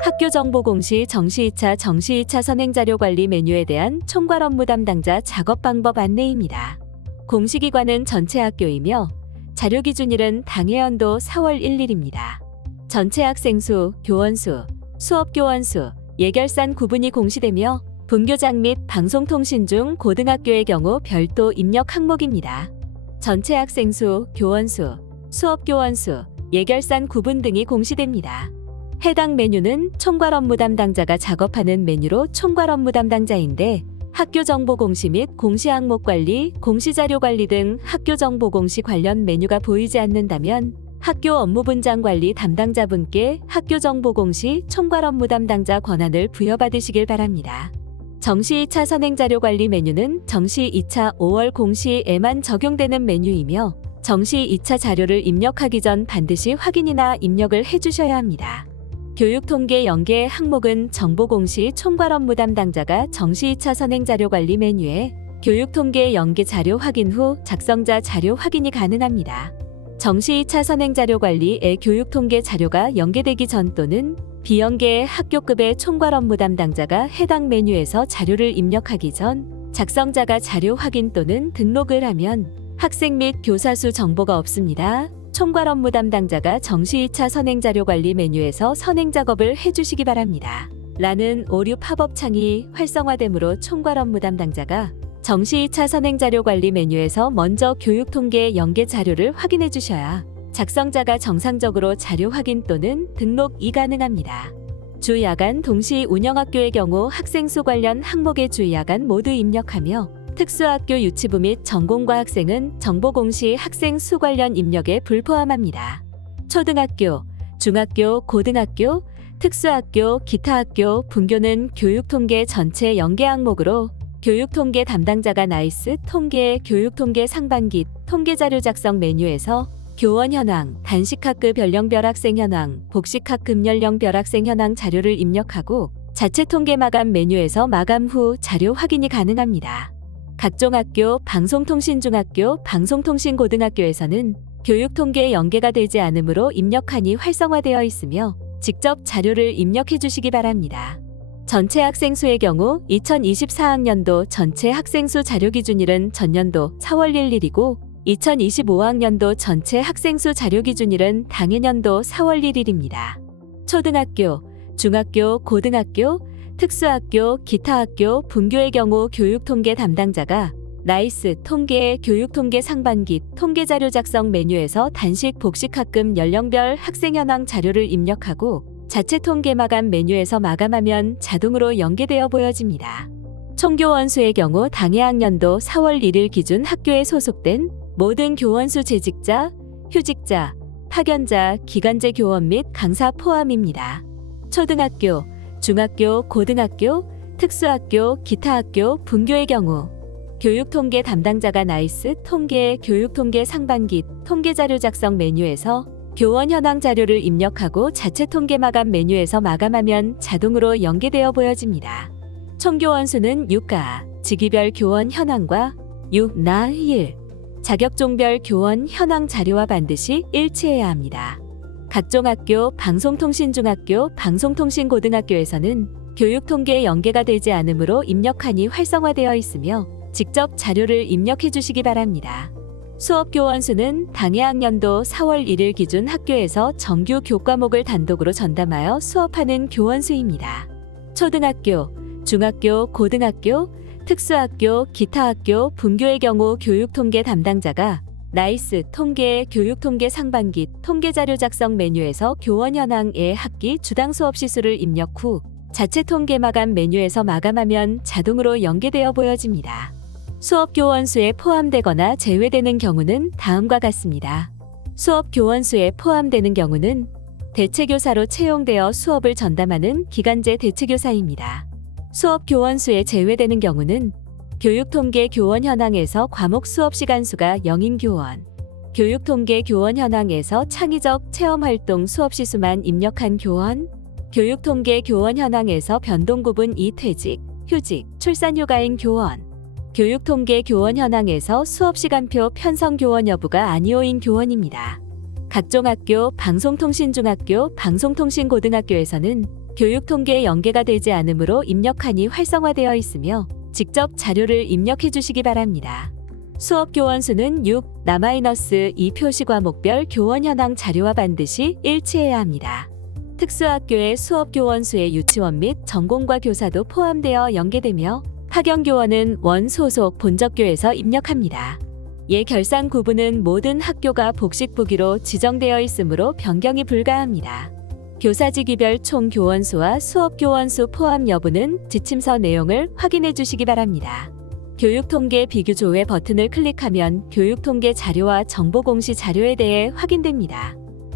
학교 정보 공시 정시 2차 정시 2차 선행자료 관리 메뉴에 대한 총괄 업무 담당자 작업 방법 안내입니다. 공시기관은 전체 학교이며 자료 기준일은 당해 연도 4월 1일입니다. 전체 학생 수, 교원 수, 수업 교원 수, 예결산 구분이 공시되며 분교장 및 방송통신 중 고등학교의 경우 별도 입력 항목입니다. 전체 학생 수, 교원 수, 수업 교원 수, 예결산 구분 등이 공시됩니다. 해당 메뉴는 총괄 업무 담당자가 작업하는 메뉴로 총괄 업무 담당자인데 학교 정보 공시 및 공시 항목 관리, 공시 자료 관리 등 학교 정보 공시 관련 메뉴가 보이지 않는다면 학교 업무 분장 관리 담당자분께 학교 정보 공시 총괄 업무 담당자 권한을 부여받으시길 바랍니다. 정시 2차 선행자료 관리 메뉴는 정시 2차 5월 공시에만 적용되는 메뉴이며 정시 2차 자료를 입력하기 전 반드시 확인이나 입력을 해주셔야 합니다. 교육통계 연계 항목은 정보공시 총괄 업무 담당자가 정시 2차 선행자료 관리 메뉴에 교육통계 연계 자료 확인 후 작성자 자료 확인이 가능합니다. 정시 2차 선행자료 관리에 교육통계 자료가 연계되기 전 또는 비연계의 학교급의 총괄 업무 담당자가 해당 메뉴에서 자료를 입력하기 전 작성자가 자료 확인 또는 등록을 하면 학생 및 교사 수 정보가 없습니다. 총괄 업무 담당자가 정시 2차 선행자료 관리 메뉴에서 선행 작업을 해주시기 바랍니다. 라는 오류 팝업 창이 활성화되므로 총괄 업무 담당자가 정시 2차 선행자료 관리 메뉴에서 먼저 교육통계 연계 자료를 확인해 주셔야 작성자가 정상적으로 자료 확인 또는 등록이 가능합니다. 주 야간 동시 운영학교의 경우 학생 수 관련 항목의 주 야간 모두 입력하며 특수학교 유치부 및 전공과학생은 정보공시 학생 수 관련 입력에 불포함합니다. 초등학교, 중학교, 고등학교, 특수학교, 기타 학교, 분교는 교육통계 전체 연계 항목으로 교육통계 담당자가 나이스 통계, 교육통계 상반기 통계자료 작성 메뉴에서 교원 현황, 단식학급 연령별 학생 현황, 복식학급 연령별 학생 현황 자료를 입력하고 자체 통계 마감 메뉴에서 마감 후 자료 확인이 가능합니다. 각종 학교, 방송통신중학교, 방송통신고등학교에서는 교육통계 연계가 되지 않으므로 입력한이 활성화되어 있으며 직접 자료를 입력해 주시기 바랍니다. 전체 학생 수의 경우 2024학년도 전체 학생 수 자료 기준일은 전년도 4월 1일이고 2025학년도 전체 학생 수 자료 기준일은 당해년도 4월 1일입니다. 초등학교, 중학교, 고등학교, 특수학교, 기타 학교, 분교의 경우 교육통계 담당자가 나이스 통계, 교육통계 상반기 통계자료 작성 메뉴에서 단식 복식학급 연령별 학생 현황 자료를 입력하고 자체 통계 마감 메뉴에서 마감하면 자동으로 연계되어 보여집니다. 총교원 수의 경우 당해 학년도 4월 1일 기준 학교에 소속된 모든 교원수 재직자, 휴직자, 파견자, 기간제 교원 및 강사 포함입니다. 초등학교, 중학교, 고등학교, 특수학교, 기타 학교, 분교의 경우 교육통계 담당자가 나이스 통계, 교육통계 상반기 통계자료 작성 메뉴에서 교원 현황 자료를 입력하고 자체 통계 마감 메뉴에서 마감하면 자동으로 연계되어 보여집니다. 총교원 수는 6가, 직위별 교원 현황과 6, 나, 1, 자격종별 교원 현황 자료와 반드시 일치해야 합니다. 각종 학교, 방송통신중학교, 방송통신고등학교에서는 교육통계 연계가 되지 않으므로 입력한이 활성화되어 있으며 직접 자료를 입력해 주시기 바랍니다. 수업교원 수는 당해 학년도 4월 1일 기준 학교에서 정규 교과목을 단독으로 전담하여 수업하는 교원 수입니다. 초등학교, 중학교, 고등학교, 특수학교, 기타 학교, 분교의 경우 교육통계 담당자가 나이스 통계, 교육통계 상반기 통계자료 작성 메뉴에서 교원 현황의 학기 주당 수업 시수를 입력 후 자체 통계 마감 메뉴에서 마감하면 자동으로 연계되어 보여집니다. 수업 교원 수에 포함되거나 제외되는 경우는 다음과 같습니다. 수업 교원 수에 포함되는 경우는 대체교사로 채용되어 수업을 전담하는 기간제 대체교사입니다. 수업 교원 수에 제외되는 경우는 교육통계 교원 현황에서 과목 수업 시간 수가 0인 교원, 교육통계 교원 현황에서 창의적 체험활동 수업 시수만 입력한 교원, 교육통계 교원 현황에서 변동구분 이퇴직, 휴직, 출산휴가인 교원, 교육통계 교원 현황에서 수업시간표 편성 교원 여부가 아니오인 교원입니다. 각종 학교, 방송통신중학교, 방송통신고등학교에서는 교육통계에 연계가 되지 않으므로 입력칸이 활성화되어 있으며 직접 자료를 입력해 주시기 바랍니다. 수업 교원 수는 6, 나-2 표시 과목별 교원 현황 자료와 반드시 일치해야 합니다. 특수학교의 수업 교원 수에 유치원 및 전공과 교사도 포함되어 연계되며 학영교원은 원 소속 본적교에서 입력합니다. 예 결산 구분은 모든 학교가 복식부기로 지정되어 있으므로 변경이 불가합니다. 교사직위별 총 교원수와 수업 교원수 포함 여부는 지침서 내용을 확인해 주시기 바랍니다. 교육통계 비교조회 버튼을 클릭하면 교육통계 자료와 정보공시 자료에 대해 확인됩니다.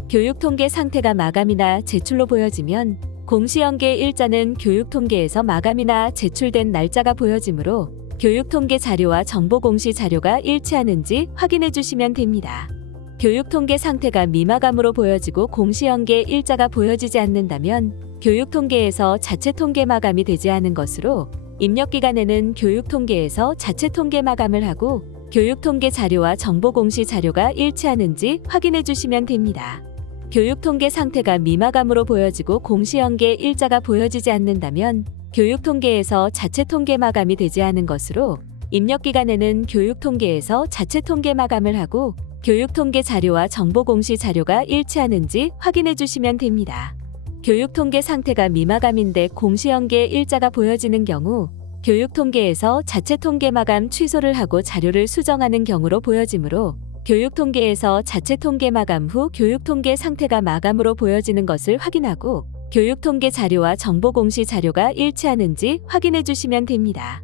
교육통계 상태가 마감이나 제출로 보여지면 공시연계 일자는 교육통계에서 마감이나 제출된 날짜가 보여지므로 교육통계 자료와 정보공시 자료가 일치하는지 확인해 주시면 됩니다. 교육통계 상태가 미마감으로 보여지고 공시연계 일자가 보여지지 않는다면 교육통계에서 자체 통계 마감이 되지 않은 것으로 입력기간에는 교육통계에서 자체 통계 마감을 하고 교육통계 자료와 정보공시 자료가 일치하는지 확인해 주시면 됩니다. 교육통계 상태가 미마감으로 보여지고 공시연계 일자가 보여지지 않는다면 교육통계에서 자체 통계 마감이 되지 않은 것으로 입력기간에는 교육통계에서 자체 통계 마감을 하고 교육통계 자료와 정보공시 자료가 일치하는지 확인해 주시면 됩니다. 교육통계 상태가 미마감인데 공시연계 일자가 보여지는 경우 교육통계에서 자체 통계 마감 취소를 하고 자료를 수정하는 경우로 보여지므로 교육통계에서 자체 통계 마감 후 교육통계 상태가 마감으로 보여지는 것을 확인하고 교육통계 자료와 정보공시 자료가 일치하는지 확인해 주시면 됩니다.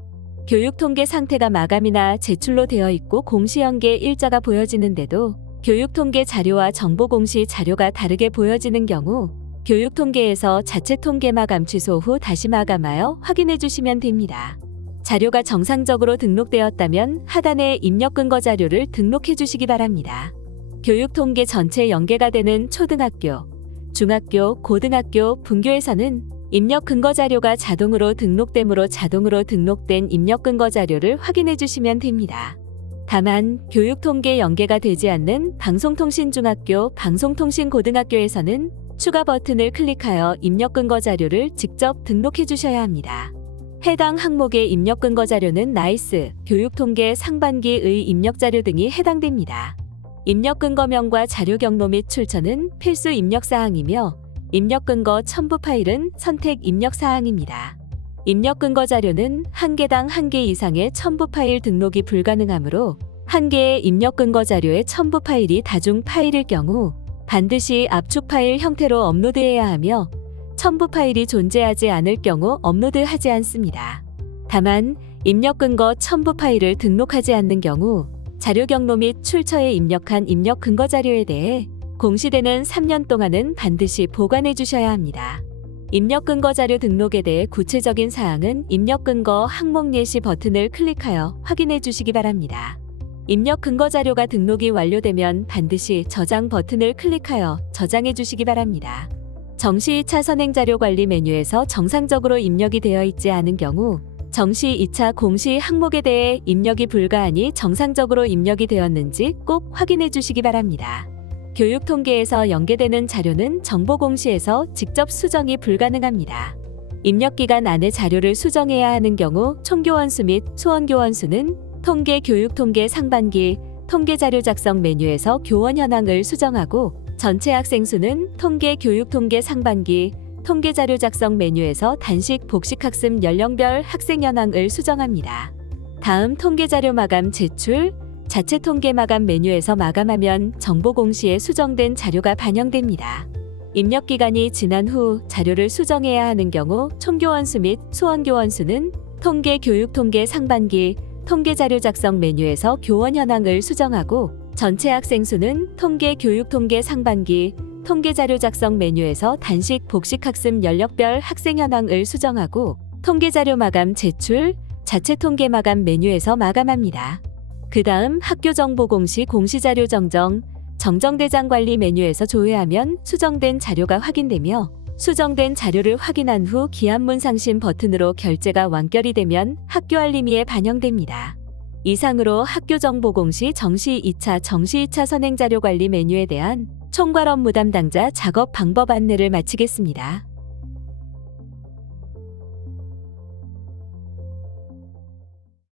교육통계 상태가 마감이나 제출로 되어 있고 공시연계 일자가 보여지는데도 교육통계 자료와 정보공시 자료가 다르게 보여지는 경우 교육통계에서 자체 통계 마감 취소 후 다시 마감하여 확인해 주시면 됩니다. 자료가 정상적으로 등록되었다면 하단에 입력 근거 자료를 등록해 주시기 바랍니다. 교육통계 전체 연계가 되는 초등학교, 중학교, 고등학교, 분교에서는 입력 근거 자료가 자동으로 등록되므로 자동으로 등록된 입력 근거 자료를 확인해 주시면 됩니다. 다만 교육통계 연계가 되지 않는 방송통신중학교, 방송통신고등학교에서는 추가 버튼을 클릭하여 입력 근거 자료를 직접 등록해 주셔야 합니다. 해당 항목의 입력 근거 자료는 나이스, 교육통계 상반기의 입력 자료 등이 해당됩니다. 입력 근거명과 자료 경로 및 출처는 필수 입력 사항이며 입력 근거 첨부 파일은 선택 입력 사항입니다. 입력 근거 자료는 한 개당 한 개 이상의 첨부 파일 등록이 불가능하므로 한 개의 입력 근거 자료의 첨부 파일이 다중 파일일 경우 반드시 압축 파일 형태로 업로드해야 하며 첨부 파일이 존재하지 않을 경우 업로드하지 않습니다. 다만 입력 근거 첨부 파일을 등록하지 않는 경우 자료 경로 및 출처에 입력한 입력 근거 자료에 대해 공시되는 3년 동안은 반드시 보관해 주셔야 합니다. 입력 근거 자료 등록에 대해 구체적인 사항은 입력 근거 항목 예시 버튼을 클릭하여 확인해 주시기 바랍니다. 입력 근거 자료가 등록이 완료되면 반드시 저장 버튼을 클릭하여 저장해 주시기 바랍니다. 정시 2차 선행자료 관리 메뉴에서 정상적으로 입력이 되어 있지 않은 경우 정시 2차 공시 항목에 대해 입력이 불가하니 정상적으로 입력이 되었는지 꼭 확인해 주시기 바랍니다. 교육통계에서 연계되는 자료는 정보공시에서 직접 수정이 불가능합니다. 입력기간 안에 자료를 수정해야 하는 경우 총교원수 및 소원교원수는 통계 교육통계 상반기 통계자료 작성 메뉴에서 교원 현황을 수정하고 전체 학생 수는 통계 교육통계 상반기 통계자료 작성 메뉴에서 단식 복식학습 연령별 학생 현황을 수정합니다. 다음 통계자료 마감 제출 자체 통계 마감 메뉴에서 마감하면 정보공시에 수정된 자료가 반영됩니다. 입력기간이 지난 후 자료를 수정해야 하는 경우 총교원수 및 소원교원수는 통계 교육통계 상반기 통계자료 작성 메뉴에서 교원 현황을 수정하고 전체 학생 수는 통계 교육통계 상반기 통계자료 작성 메뉴에서 단식 복식학습 연령별 학생 현황을 수정하고 통계자료 마감 제출 자체 통계 마감 메뉴에서 마감합니다. 그 다음 학교정보공시 공시자료 정정대장 관리 메뉴에서 조회하면 수정된 자료가 확인되며 수정된 자료를 확인한 후 기한문 상신 버튼으로 결제가 완결이 되면 학교 알림이에 반영됩니다. 이상으로 학교정보공시 정시 2차 선행자료 관리 메뉴에 대한 총괄 업무 담당자 작업 방법 안내를 마치겠습니다.